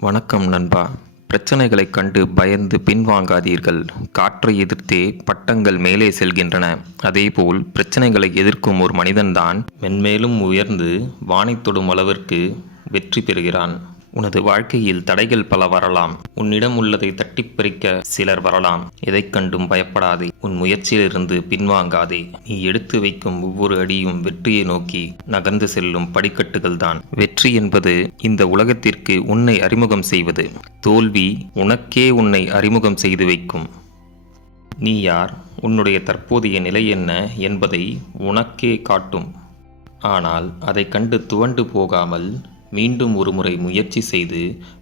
வணக்கம் நண்பா. பிரச்சனைகளைக் கண்டு பயந்து பின்வாங்காதீர்கள். காற்றை எதிர்த்தே பட்டங்கள் மேலே செல்கின்றன. அதேபோல் பிரச்சனைகளை எதிர்க்கும் ஒரு மனிதன்தான் மென்மேலும் உயர்ந்து வானைத் தொடும் அளவிற்கு வெற்றி பெறுகிறான். உனது வாழ்க்கையில் தடைகள் பல வரலாம். உன்னிடம் உள்ளதை தட்டிப் பறிக்க சிலர் வரலாம். எதைக் கண்டும் பயப்படாதே. உன் முயற்சியிலிருந்து பின்வாங்காதே. நீ எடுத்து வைக்கும் ஒவ்வொரு அடியும் வெற்றியை நோக்கி நகர்ந்து செல்லும் படிக்கட்டுகள் தான். வெற்றி என்பது இந்த உலகத்திற்கு உன்னை அறிமுகம் செய்வது. தோல்வி உனக்கே உன்னை அறிமுகம் செய்து வைக்கும். நீ யார், உன்னுடைய தற்போதைய நிலை என்ன என்பதை உனக்கே காட்டும். ஆனால் அதை கண்டு துவண்டு போகாமல் மீண்டும் ஒரு முறை முயற்சி செய்து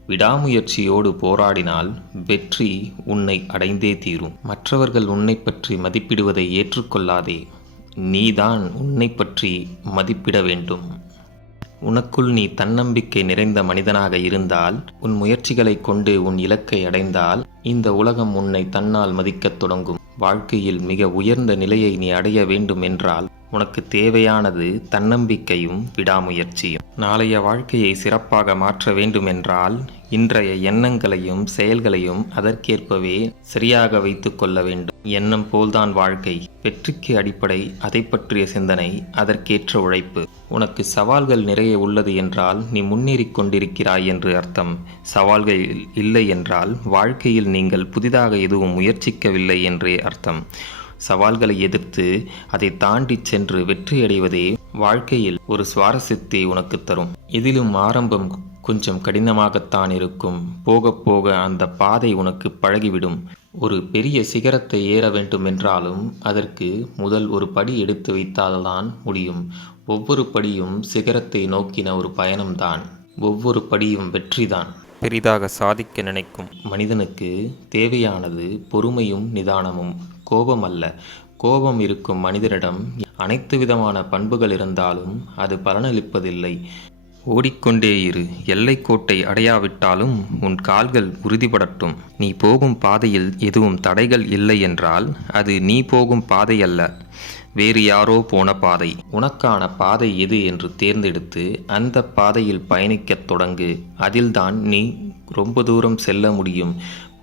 விடாமுயற்சியோடு போராடினால் வெற்றி உன்னை அடைந்தே தீரும். மற்றவர்கள் உன்னை பற்றி மதிப்பிடுவதை ஏற்றுக்கொள்ளாதே. நீதான் உன்னை பற்றி மதிப்பிட வேண்டும். உனக்குள் நீ தன்னம்பிக்கை நிறைந்த மனிதனாக இருந்தால், உன் முயற்சிகளை கொண்டு உன் இலக்கை அடைந்தால் இந்த உலகம் உன்னை தன்னால் மதிக்கத் தொடங்கும். வாழ்க்கையில் மிக உயர்ந்த நிலையை நீ அடைய வேண்டும் என்றால் உனக்கு தேவையானது தன்னம்பிக்கையும் விடாமுயற்சியும். நாளைய வாழ்க்கையை சிறப்பாக மாற்ற வேண்டுமென்றால் இன்றைய எண்ணங்களையும் செயல்களையும் அதற்கேற்பவே சரியாக வைத்து கொள்ள வேண்டும். எண்ணம் போல்தான் வாழ்க்கை. வெற்றிக்கு அடிப்படை அதை பற்றிய சிந்தனை, அதற்கேற்ற உழைப்பு. உனக்கு சவால்கள் நிறைய உள்ளது என்றால் நீ முன்னேறிக் கொண்டிருக்கிறாய் என்று அர்த்தம். சவால்கள் இல்லை என்றால் வாழ்க்கையில் நீங்கள் புதிதாக எதுவும் முயற்சிக்கவில்லை என்றே அர்த்தம். சவால்களை எதிர்த்து அதை தாண்டி சென்று வெற்றியடைவதே வாழ்க்கையில் ஒரு சுவாரஸ்யத்தை உனக்கு தரும். இதிலும் ஆரம்பம் கொஞ்சம் கடினமாகத்தான் இருக்கும். போக போக அந்த பாதை உனக்கு பழகிவிடும். ஒரு பெரிய சிகரத்தை ஏற வேண்டும் என்றாலும் அதற்கு முதல் ஒரு படி எடுத்து வைத்தால்தான் முடியும். ஒவ்வொரு படியும் சிகரத்தை நோக்கின ஒரு பயணம்தான். ஒவ்வொரு படியும் வெற்றிதான். பெரிதாக சாதிக்க நினைக்கும் மனிதனுக்கு தேவையானது பொறுமையும் நிதானமும். கோபம் அல்ல. கோபம் இருக்கும் மனிதரிடம் அனைத்து விதமான பண்புகள் இருந்தாலும் அது பலனளிப்பதில்லை. ஓடிக்கொண்டே இரு. எல்லைக்கோட்டை அடையாவிட்டாலும் உன் கால்கள் உறுதிப்படட்டும். நீ போகும் பாதையில் எதுவும் தடைகள் இல்லை என்றால் அது நீ போகும் பாதை அல்ல, வேறு யாரோ போன பாதை. உனக்கான பாதை எது என்று தேர்ந்தெடுத்து அந்த பாதையில் பயணிக்கத் தொடங்கு. அதில்தான் நீ ரொம்ப தூரம் செல்ல முடியும்.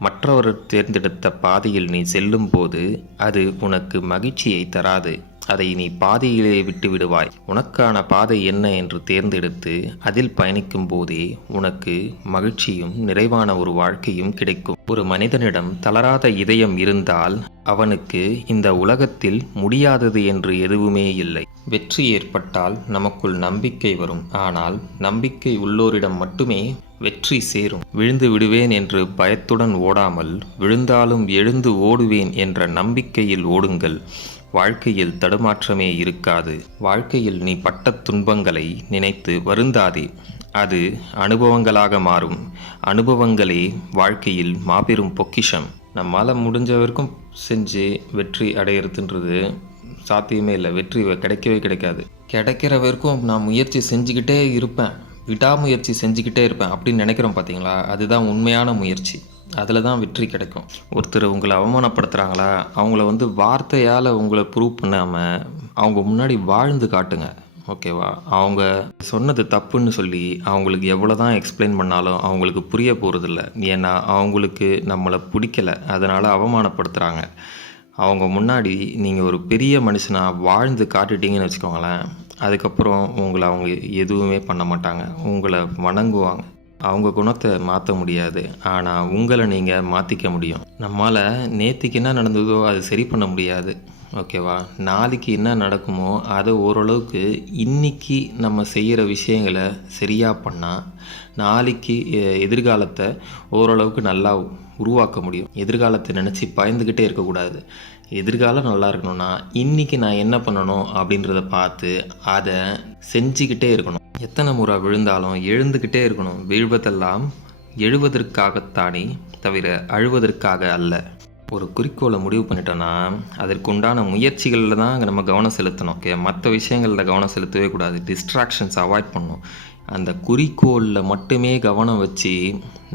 மற்றவர் தேர்ந்தெடுத்த பாதையில் நீ செல்லும்போது அது உனக்கு மகிழ்ச்சியை தராது. அதை நீ பாதையிலே விட்டு விடுவாய். உனக்கான பாதை என்ன என்று தேர்ந்தெடுத்து அதில் பயணிக்கும் போதே உனக்கு மகிழ்ச்சியும் நிறைவான ஒரு வாழ்க்கையும் கிடைக்கும். ஒரு மனிதனிடம் தளராத இதயம் இருந்தால் அவனுக்கு இந்த உலகத்தில் முடியாதது என்று எதுவுமே இல்லை. வெற்றி ஏற்பட்டால் நமக்குள் நம்பிக்கை வரும். ஆனால் நம்பிக்கை உள்ளோரிடம் மட்டுமே வெற்றி சேரும். விழுந்து விடுவேன் என்று பயத்துடன் ஓடாமல் விழுந்தாலும் எழுந்து ஓடுவேன் என்ற நம்பிக்கையில் ஓடுங்கள். வாழ்க்கையில் தடுமாற்றமே இருக்காது. வாழ்க்கையில் நீ பட்ட துன்பங்களை நினைத்து வருந்தாதே. அது அனுபவங்களாக மாறும். அனுபவங்களே வாழ்க்கையில் மாபெரும் பொக்கிஷம். நம்மால் முடிஞ்ச வரைக்கும் செஞ்சு வெற்றி அடையிறதுன்றது சாத்தியமே இல்லை. வெற்றி கிடைக்கவே கிடைக்காது. கிடைக்கிற வரைக்கும் நான் முயற்சி செஞ்சுக்கிட்டே இருப்பேன், விடாமுயற்சி செஞ்சுக்கிட்டே இருப்பேன் அப்படின்னு நினைக்கிறோம் பார்த்தீங்களா? அதுதான் உண்மையான முயற்சி. அதில் தான் வெற்றி கிடைக்கும். ஒருத்தர் உங்களை அவமானப்படுத்துகிறாங்களா, அவங்கள வார்த்தையால் உங்களை ப்ரூவ் பண்ணாமல் அவங்க முன்னாடி வாழ்ந்து காட்டுங்க. ஓகேவா? அவங்க சொன்னது தப்புன்னு சொல்லி அவங்களுக்கு எவ்வளோ தான் எக்ஸ்பிளைன் பண்ணாலும் அவங்களுக்கு புரிய போகிறதில்ல. ஏன்னா அவங்களுக்கு நம்மளை பிடிக்கலை, அதனால் அவமானப்படுத்துகிறாங்க. அவங்க முன்னாடி நீங்கள் ஒரு பெரிய மனுஷனாக வாழ்ந்து காட்டிட்டீங்கன்னு வச்சுக்கோங்களேன், அதுக்கப்புறம் உங்களை அவங்க எதுவுமே பண்ண மாட்டாங்க. உங்களை வணங்குவாங்க. அவங்க குணத்தை மாற்ற முடியாது, ஆனால் உங்களை நீங்கள் மாற்றிக்க முடியும். நம்மால் நேற்றுக்கு என்ன நடந்ததோ அது சரி பண்ண முடியாது. ஓகேவா? நாளைக்கு என்ன நடக்குமோ அதை ஓரளவுக்கு இன்றைக்கி நம்ம செய்கிற விஷயங்களை சரியாக பண்ணால் நாளைக்கு எதிர்காலத்தை ஓரளவுக்கு நல்லா உருவாக்க முடியும். எதிர்காலத்தை நினச்சி பயந்துக்கிட்டே இருக்கக்கூடாது. எதிர்காலம் நல்லா இருக்கணும்னா இன்றைக்கி நான் என்ன பண்ணணும் அப்படின்றத பார்த்து அதை செஞ்சுக்கிட்டே இருக்கணும். எத்தனை முறை விழுந்தாலும் எழுந்துக்கிட்டே இருக்கணும். வீழ்வதெல்லாம் எழுவதற்காகத்தானே தவிர அழுவதற்காக அல்ல. ஒரு குறிக்கோளை முடிவு பண்ணிட்டோன்னா அதற்குண்டான முயற்சிகளில் தான் நம்ம கவனம் செலுத்தணும். ஓகே, மற்ற விஷயங்களில் கவனம் செலுத்தவே கூடாது. டிஸ்ட்ராக்ஷன்ஸ் அவாய்ட் பண்ணணும். அந்த குறிக்கோளில் மட்டுமே கவனம் வச்சு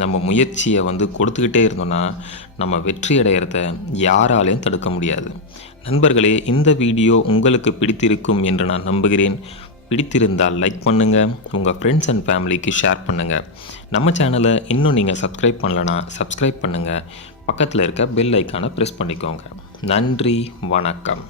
நம்ம முயற்சியை கொடுத்துக்கிட்டே இருந்தோன்னா நம்ம வெற்றி அடைகிறத யாராலையும் தடுக்க முடியாது. நண்பர்களே, இந்த வீடியோ உங்களுக்கு பிடித்திருக்கும் என்று நான் நம்புகிறேன். பிடித்திருந்தால் லைக் பண்ணுங்கள், உங்கள் ஃப்ரெண்ட்ஸ் அண்ட் ஃபேமிலிக்கு ஷேர் பண்ணுங்கள். நம்ம சேனலை இன்னும் நீங்கள் சப்ஸ்கிரைப் பண்ணலனா சப்ஸ்கிரைப் பண்ணுங்கள். பக்கத்தில் இருக்க பெல் ஐக்கானை ப்ரெஸ் பண்ணிக்கோங்க. நன்றி, வணக்கம்.